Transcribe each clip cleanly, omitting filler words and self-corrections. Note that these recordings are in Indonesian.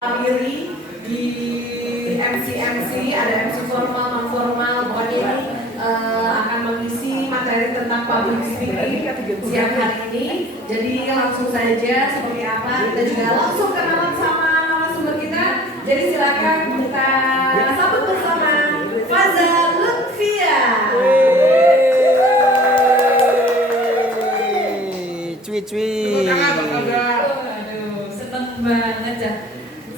Iri di MC ada MC formal non formal, pokoknya ini akan mengisi materi tentang public speaking siang hari ini. Jadi langsung saja seperti apa, kita juga langsung kenalan sama narasumber kita. Jadi silakan kita sambut bersama Faza Lutfia. Cuy. Aduh, seneng banget ya.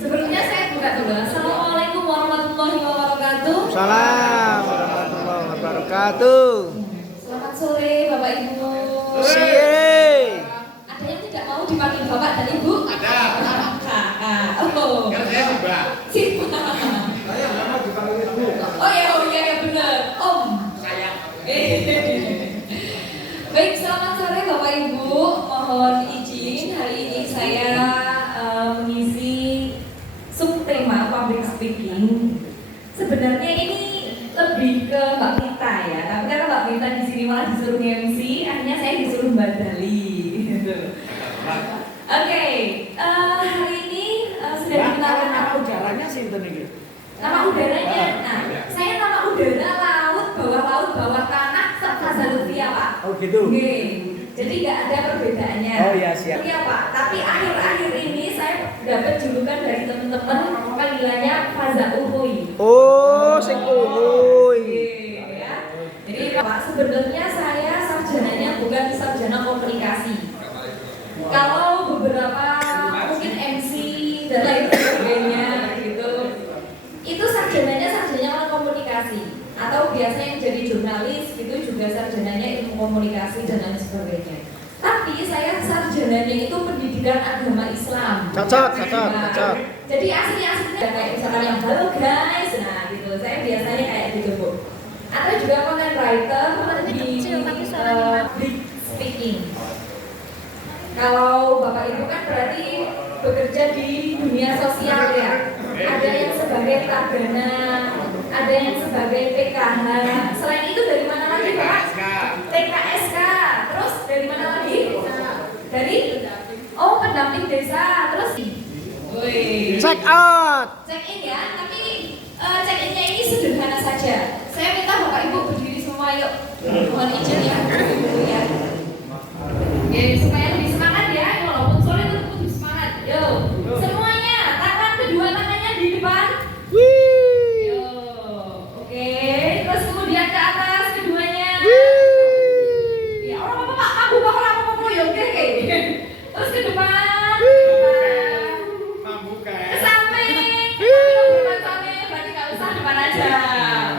Sebelumnya saya buka dulu. Assalamualaikum warahmatullahi wabarakatuh. Salam warahmatullahi wabarakatuh. Selamat sore Bapak Ibu. Sie. Ada yang tidak mau dipanggil Bapak dan Ibu? Ada. Kakak. Oh. Kan saya Mbak. Siapa? Saya nggak mau dipanggil Ibu. Oh ya benar. Om. Saya. Baik, selamat sore Bapak Ibu. Mohon izin hari ini saya mengisi subtema public speaking. Sebenarnya ini lebih ke Mbak Mita ya, tapi karena Mbak Mita di sini malah disuruh MC, akhirnya saya disuruh Mbak Dali. Gitu. Oke, hari ini sudah dikenalkan Nama udaranya sih itu nih. nama udaranya. Nah, saya nama udara laut, bawah tanah, serta Lutfia Pak. Oh gitu. Oke, jadi nggak ada perbedaannya. Oh ya siap. Iya Pak, tapi akhir-akhir ini saya dapat julukan dari teman-teman panggilannya Faza Uhuy. Oh, sing uhuy. Ya. Jadi Pak, sebenarnya saya sarjananya bukan sarjana komunikasi. Kalau beberapa mungkin MC dan lain sebagainya gitu, itu sarjananya komunikasi. Atau biasanya yang jadi jurnalis itu juga sarjananya ilmu komunikasi dan lain sebagainya. Tapi saya sarjananya itu pendidikan agama Islam. Cocok. Jadi aslinya kayak misalkan yang halo guys, nah gitu. Saya biasanya kayak gitu Bu. Atau juga content writer di public speaking. Kalau Bapak Ibu kan berarti bekerja di dunia sosial ya. Ada yang sebagai tagana, ada yang sebagai PKH. Selain itu dari mana lagi Pak? TKSK. Terus dari mana lagi? Dari pendamping desa. Terus Check out. check in ya, tapi check innya ini sederhana saja. Saya minta Bapak Ibu berdiri semua yuk. Mohon izin ya, ya. Oke, supaya lebih semangat ya, walaupun sore tetap lebih semangat. Yuk, semuanya kedua tangannya di depan. Wih. Yo, oke. Terus kemudian ke atas keduanya. Ya, orang apa Pak? Aku bakal apa ya, oke. Terus ke depan. Ke samping. Kalau depan samping berarti nggak usah depan aja.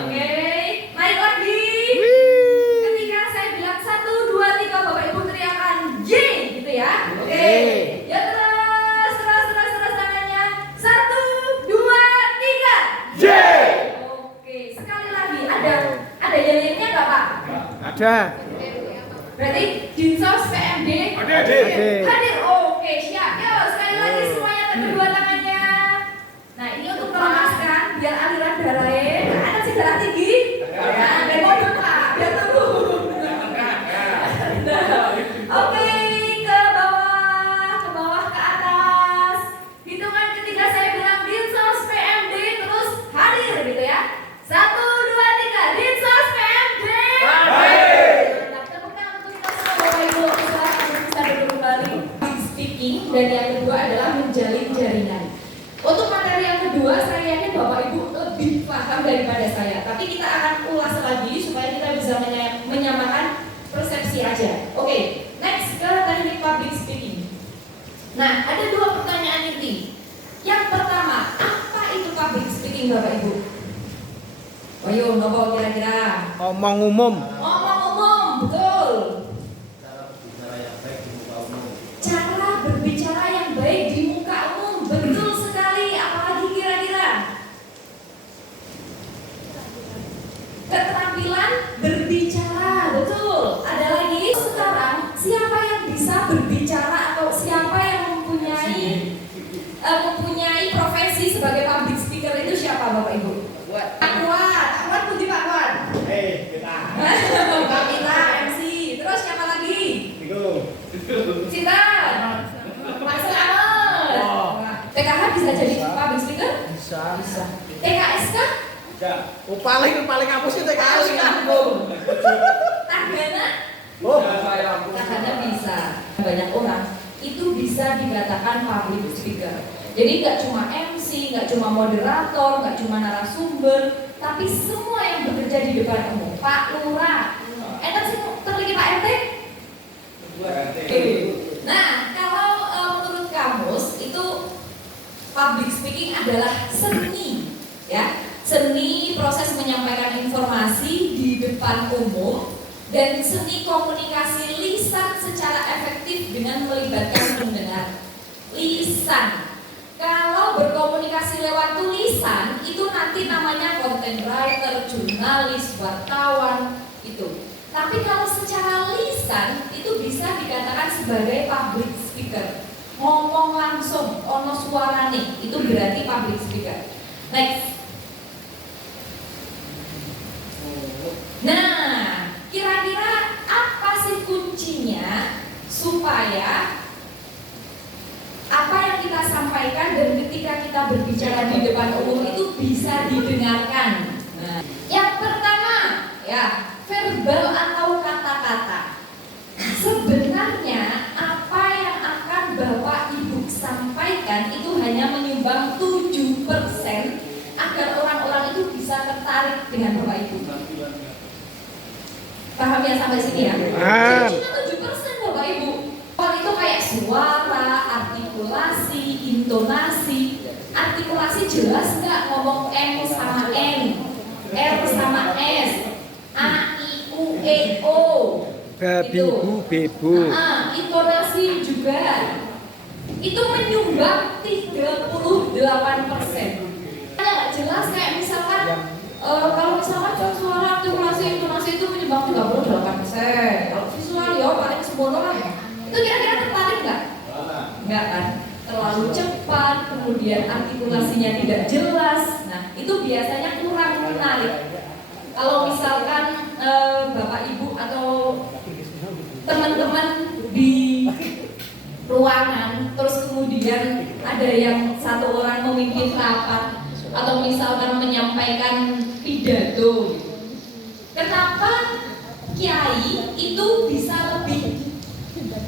Oke. Naik lagi. Ketika saya bilang 1, 2, 3, Bapak Ibu teriakan J gitu ya. Oke. Ya terus tangannya. 1, 2, 3. J. Oke, sekali lagi ada yel-yelnya nggak Pak? Ada. Berarti Dinsos PMD hadir. Oke, siap. Yo, sekali lagi semuanya kedua tangannya. Nah, ini untuk melemaskan biar aliran darahnya. Nah, ada sih darah tinggi. Nah, dari mobil Pak, biar turun. Oke, ke bawah ke atas. Hitungan ketika saya bilang Dinsos PMD terus hadir gitu ya. 1, 2, 3, Dinsos PMD. Tepuk tangan untuk kita semua Bapak Ibu. Silakan bisa duduk kembali. Speaking dan yang kedua adalah menjalin jaringan. Untuk materi yang kedua saya yakin Bapak Ibu lebih paham daripada saya. Tapi kita akan ulas lagi supaya kita bisa menyamakan persepsi aja. Oke, next ke teknik public speaking. Nah, ada 2 pertanyaan inti. Yang pertama, apa itu public speaking Bapak Ibu? Ayo, ngobrol kira-kira. Omong umum. Ngomong umum, betul. Cara berbicara yang baik di muka umum, betul sekali. Apalagi kira-kira? Keterampilan berbicara, betul. Ada lagi. Sekarang siapa yang bisa berbicara atau siapa yang mempunyai profesi sebagai public speaker itu siapa Bapak Ibu? Pak Kuat puji Pak Kuat. Kita. bisa jadi public speaker? Bisa. Bisa. TKSK? Oh, paling apa sih TKS kan? Tagana? Oh, Tagana bisa. Banyak orang itu bisa dikatakan public speaker. Jadi nggak cuma MC, nggak cuma moderator, nggak cuma narasumber, tapi semua yang bekerja di depan umum. Pak Lurah, enak sih terliki Pak RT? Nah, kalau menurut kamus itu public speaking adalah seni, ya, seni proses menyampaikan informasi di depan umum dan seni komunikasi lisan secara efektif dengan melibatkan pendengar. Lisan. Kalau berkomunikasi lewat tulisan itu nanti namanya content writer, jurnalis, wartawan itu. Tapi kalau secara lisan itu bisa dikatakan sebagai public speaker. Ngomong langsung, ono suarane, itu berarti public speaker. Next. Nah, kira-kira apa sih kuncinya supaya apa yang kita sampaikan dan ketika kita berbicara di depan umum itu bisa didengarkan? Nah, yang pertama, ya, verbal atau kata-kata. Sebenarnya apa yang akan Bapak Ibu sampaikan itu hanya menyumbang 7% agar orang-orang itu bisa tertarik dengan Bapak Ibu. Paham ya sampai sini ya? Paham. Jadi cuma 7% Bapak Ibu. Kalau itu kayak suara, artikulasi, intonasi. Artikulasi jelas nggak ngomong M sama N, R sama S, A, I, U, E, O. babi Itu. bu bebo. Intonasi juga. Itu menyumbang 38%. Nggak jelas kayak misalkan kalau misalkan suara artikulasi intonasi itu menyumbang 38%. Kalau visual ya paling sempurna lah. Itu kira-kira tertarik nggak? Nggak kan? Terlalu cepat, kemudian artikulasinya tidak jelas. Nah, itu biasanya kurang menarik. Kalau misalkan Bapak Ibu atau teman-teman di ruangan, terus kemudian ada yang satu orang memimpin rapat atau misalkan menyampaikan pidato. Kenapa kiai itu bisa lebih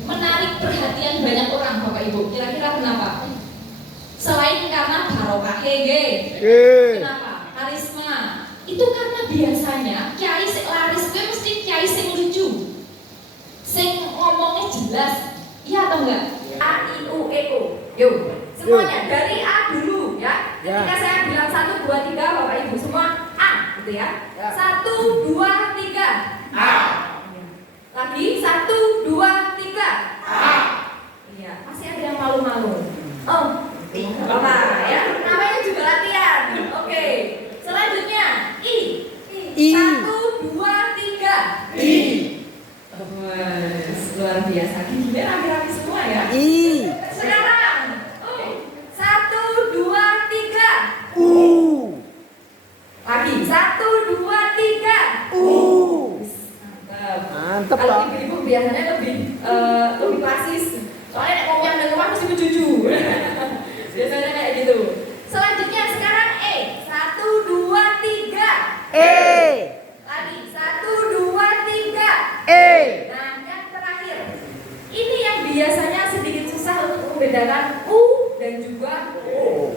menarik perhatian banyak orang, Bapak Ibu? Kira-kira kenapa? Selain karena barokah kenapa? Karisma. Itu karena biasanya kiai sing laris itu mesti kiai sing lucu, sing ngomongnya jelas, iya atau enggak? A, I, U, E, O. Yuk, semuanya dari A dulu ya. Ketika saya bilang 1, 2, 3, Bapak Ibu semua A, gitu ya. 1, 2, 3. A. Lagi 1, 2, 3. A. Iya, masih ada yang malu-malu. Oh, Bapak ya. Namanya juga latihan. Oke. Selanjutnya I. 1, 2, 3. I. Luar biasa. Gini rapi-rapi semua ya. I. Sekarang 1, 2, 3. Lagi 1, 2, 3. Mantap Kalau loh. ibu-ibu biasanya lebih klasis. Soalnya nek ngomong dan ngomong mesti menjuju. Biasanya kayak gitu. Selanjutnya sekarang E. 1, 2, 3. Lagi 1, 2, 3. Nah, yang terakhir. Ini yang biasanya sedikit susah untuk membedakan U dan juga O.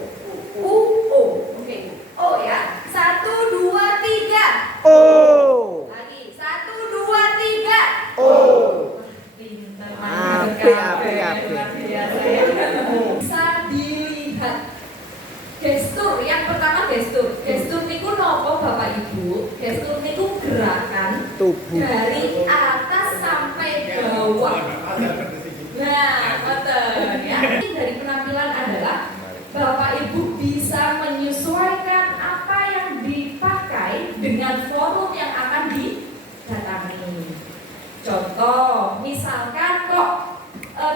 U, O. Oke. O ya. 1, 2, 3. Lagi 1, 2, 3. Pintar. Luar biasa ya. Bisa dilihat. Gestur, yang pertama gestur. Gestur niku nopo Bapak Ibu? Gestur niku gerakan Tubuh. dari atas sampai bawah. Nah, betul ya. Dari penampilan adalah Bapak Ibu bisa menyesuaikan apa yang dipakai dengan forum yang akan didatangi. Contoh, misalkan kok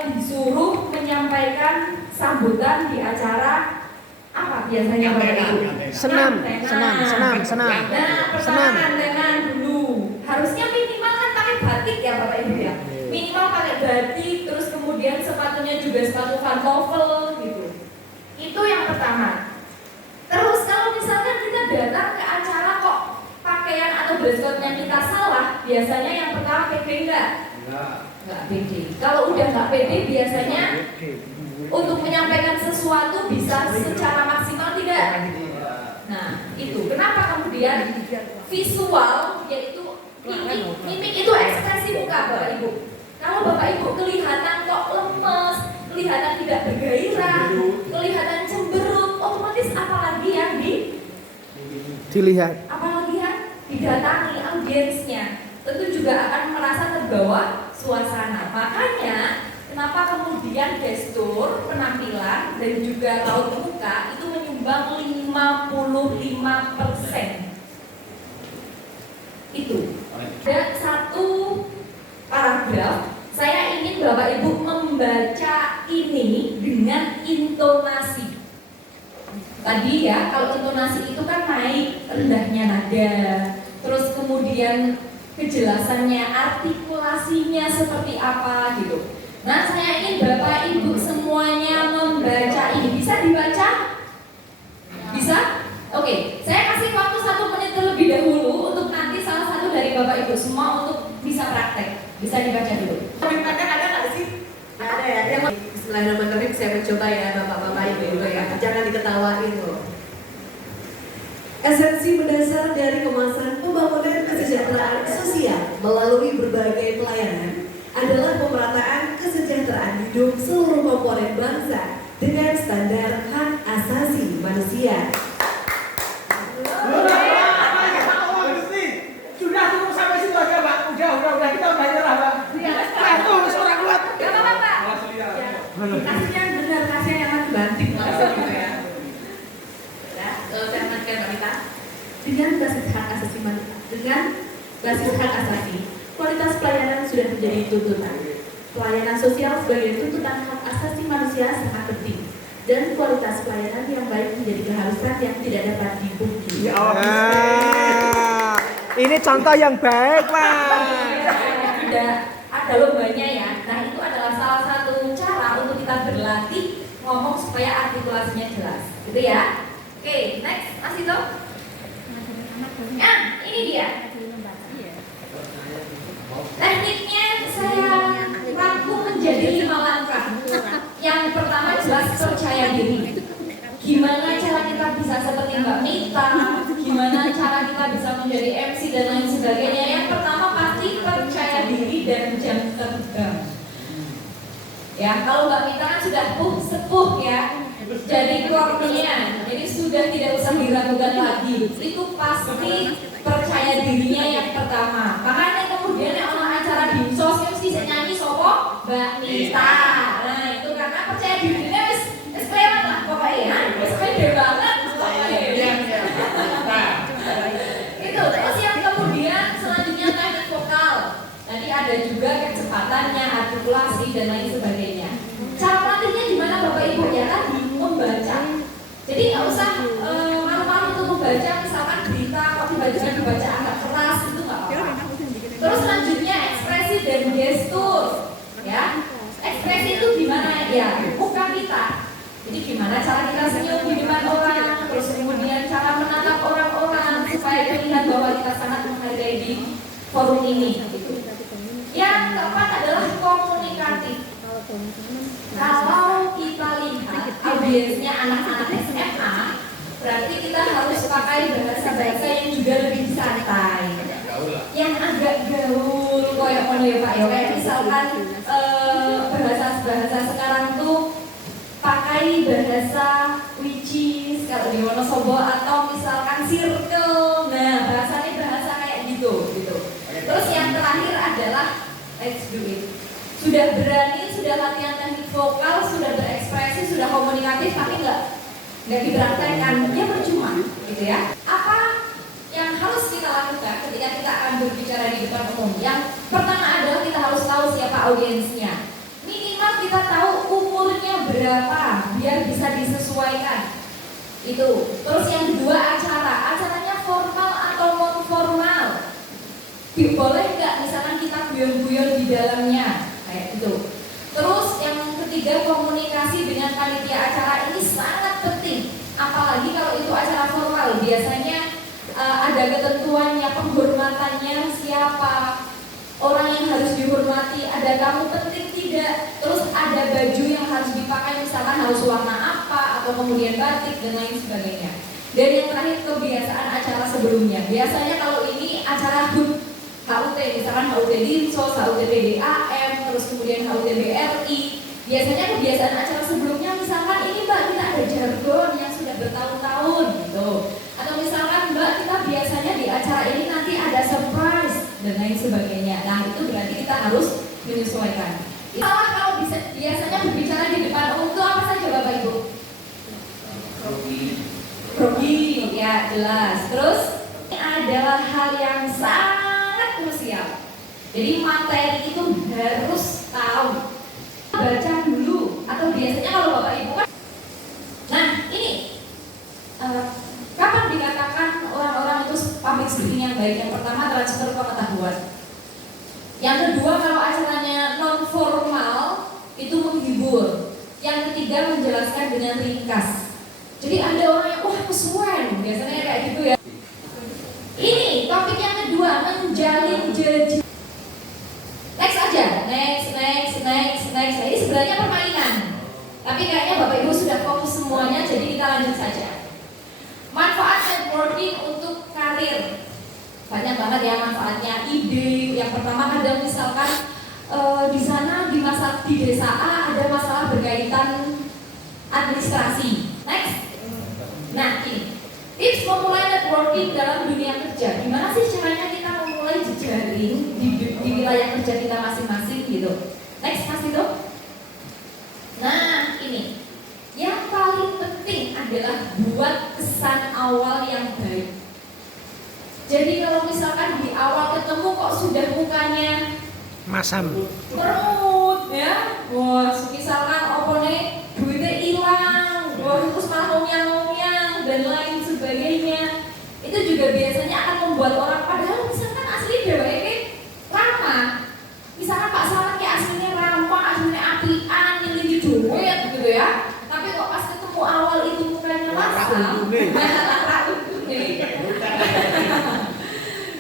disuruh menyampaikan sambutan di acara apa biasanya Bapak Ibu? Senam. Nah, pertama antenan dulu. Harusnya minimal kan pakai batik ya Bapak Ibu ya. Minimal pakai batik, terus kemudian sepatunya juga sepatu pantofel gitu. Itu yang pertama. Terus kalau misalkan kita datang ke acara kok pakaian atau dress code-nya kita salah, biasanya yang pertama pede enggak? Enggak pede. Kalau udah enggak pede, biasanya untuk menyampaikan sesuatu bisa secara maksimal tidak? Nah, itu kenapa kemudian visual, yaitu mimik itu ekspresi muka Bapak Ibu. Kalau Bapak Ibu kelihatan kok lemes, kelihatan tidak bergairah, kelihatan cemberut, otomatis apalagi yang Dilihat. apalagi yang didatangi audiensnya, tentu juga akan merasa terbawa suasana. Makanya kenapa kemudian gestur, penampilan, dan juga raut muka itu menyumbang 55%. Itu. Dan satu paragraf, saya ingin Bapak Ibu membaca ini dengan intonasi. Tadi ya, kalau intonasi itu kan naik, rendahnya nada, terus kemudian kejelasannya, artikulasinya seperti apa gitu. Nah, saya ingin Bapak Ibu semuanya membaca ini. Bisa dibaca? Bisa? Oke, saya kasih waktu 1 menit terlebih dahulu untuk nanti salah satu dari Bapak Ibu semua untuk bisa praktek. Bisa dibaca dulu. Kadang ada nggak sih? Nggak ada ya. Yang Bismillahirrahmanirrahim, saya mencoba ya bapak-bapak ibu-ibu ya. Jangan diketawain loh. Esensi mendasar dari kemasan pembangunan kesejahteraan sosial melalui berbagai pelayanan adalah pemerataan kesejahteraan hidup seluruh komponen bangsa dengan standar hak asasi manusia. Sudah cukup sampai situ aja, Pak. Udah kita udah nyerah, Pak. Tuh, suara kuat. Gak apa-apa, Pak. Kasihnya yang benar, kasihnya yang mati banting langsung gitu ya. Ya, saya mengajarkan Mbak Rita. Dengan basis hak asasi manusia, kualitas pelayanan sudah menjadi tuntutan. Pelayanan sosial sebagai tuntutan hak asasi manusia sangat penting. Dan kualitas pelayanan yang baik menjadi keharusan yang tidak dapat dipungkiri. Nah, ini contoh yang baik, Pak. Ada lombanya ya. Nah, itu adalah salah satu cara untuk kita berlatih ngomong supaya artikulasinya jelas. Gitu ya. Oke, next, Mas Ito. Nah, ini dia. Tekniknya saya rangkum menjadi 5 langkah. Yang pertama jelas percaya diri. Gimana cara kita bisa seperti Mbak Mita, gimana cara kita bisa menjadi MC dan lain sebagainya. Yang pertama pasti percaya diri dan jam terbang. Ya, kalau Mbak Mita kan sudah sepuh ya, jadi kornya, jadi sudah tidak usah diragukan lagi. Itu pasti percaya dirinya yang pertama. Makanya kemudian yang orang acara dinsos mesti nyanyi sopo Mbak Mita. Nah, itu karena percaya dirinya wis kelewat lah pokoknya. Wis pede banget pokoknya. Itu. Terus yang kemudian selanjutnya teknik vokal. Tadi ada juga kecepatannya, artikulasi dan lain sebagainya. Cara praktiknya gimana Bapak Ibu ya kan? Membaca. Jadi nggak usah malu-malu untuk membaca, misalkan berita kok dibaca agak keras itu nggak apa-apa. Terus selanjutnya ekspresi dan gestur, ya. Ekspresi itu gimana ya? Muka kita. Jadi gimana cara kita senyum di depan orang, terus kemudian cara menatap orang-orang supaya terlihat bahwa kita sangat menghargai di forum ini. Yang keempat adalah komunikatif. Kalau kita lihat audiensnya anak-anak SMA, berarti kita harus pakai bahasa-bahasa yang juga lebih santai, yang agak gaul, kayak mana ya Pak ya, kayak misalkan bahasa sekarang tuh pakai bahasa which is kalau di Wonosobo atau misalkan circle. Nah, bahasanya bahasa kayak gitu. Terus yang terakhir adalah let's do it. Sudah berani, sudah latihan teknik vokal, sudah berekspresi, sudah komunikatif, tapi nggak dipraktekkan, ya percuma, gitu ya. Apa yang harus kita lakukan ketika kita akan berbicara di depan umum? Yang pertama adalah kita harus tahu siapa audiensnya. Minimal kita tahu umurnya berapa, biar bisa disesuaikan. Itu. Terus yang kedua acaranya formal atau non formal. Boleh nggak misalkan kita guyon-guyon di dalamnya? Kayak itu. Terus yang ketiga komunikasi dengan panitia acara ini sangat biasanya ada ketentuannya, penghormatannya siapa, orang yang harus dihormati, ada tamu penting tidak, terus ada baju yang harus dipakai misalkan harus warna apa, atau kemudian batik dan lain sebagainya. Dan yang terakhir kebiasaan acara sebelumnya. Biasanya kalau ini acara HUT, misalkan HUT Dinsos, HUT PDAM, terus kemudian HUT BRI. Biasanya kebiasaan acara sebelumnya misalkan ini Mbak kita ada jargon yang sudah bertahun-tahun gitu. Atau misalkan Mbak kita biasanya di acara ini nanti ada surprise dan lain sebagainya. Nah itu berarti kita harus menyesuaikan. Salah kalau biasanya berbicara di depan umum itu apa saja Bapak Ibu? Grogi, ya jelas. Terus ini adalah hal yang sangat krusial. Jadi materi itu harus tahu. Baca dulu, atau biasanya kalau Bapak Ibu kan. Nah ini kapan dikatakan orang-orang itu public speaking yang baik? Yang pertama transfer pengetahuan. Yang kedua kalau acaranya non formal itu menghibur. Yang ketiga menjelaskan dengan ringkas. Jadi ada orang yang wah kesuwen, biasanya kayak gitu ya. Ini topik yang kedua, menjalin janji. Next aja, next. Nah, ini sebenarnya permainan. Tapi kayaknya Bapak Ibu sudah fokus semuanya, jadi kita lanjut saja. Manfaat networking untuk karir. Banyak banget ya manfaatnya, ide. Yang pertama ada misalkan di sana di desa A ada masalah berkaitan administrasi. Next. Nah ini tips memulai networking dalam dunia kerja. Gimana sih caranya kita memulai jejaring di wilayah kerja kita masing-masing gitu. Next Mas itu. Nah ini yang paling penting adalah buat kesan awal yang baik. Jadi kalau misalkan di awal ketemu kok sudah mukanya Masam. merut ya, wah misalkan opone duitnya hilang, wah terus malah ngomong-ngomong dan lain sebagainya, itu juga biasanya akan membuat orang padahal misalkan asli dheweke ramah, misalkan Pak Slamet kayak aslinya ramah, aslinya apian, nyelidiki duit gitu ya, tapi kok pas ketemu awal itu mukanya masam,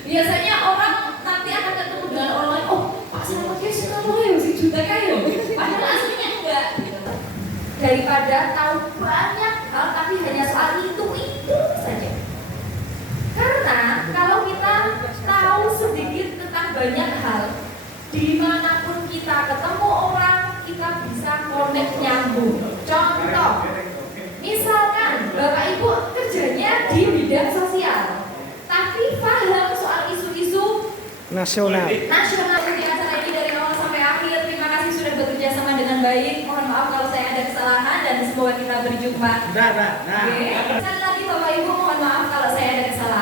biasanya orang nanti akan ketemu dengan orang lain, oh Pak Slamet kayak suka loh ya, si juta kayak padahal aslinya enggak gitu. Daripada tahu banyak hal tapi hanya soal itu saja. Karena kalau kita tahu sedikit tentang banyak hal, dimanapun kita ketemu orang, kita bisa connect nyambung. Contoh, misalkan Bapak Ibu kerjanya di bidang sosial, tapi paham soal isu-isu Nasional. di acara ini dari awal sampai akhir. Terima kasih sudah bekerja sama dengan baik. Mohon maaf kalau saya ada kesalahan dan semoga kita berjumpa. Nah. Oke. Sekali lagi Bapak Ibu mohon maaf kalau saya ada kesalahan.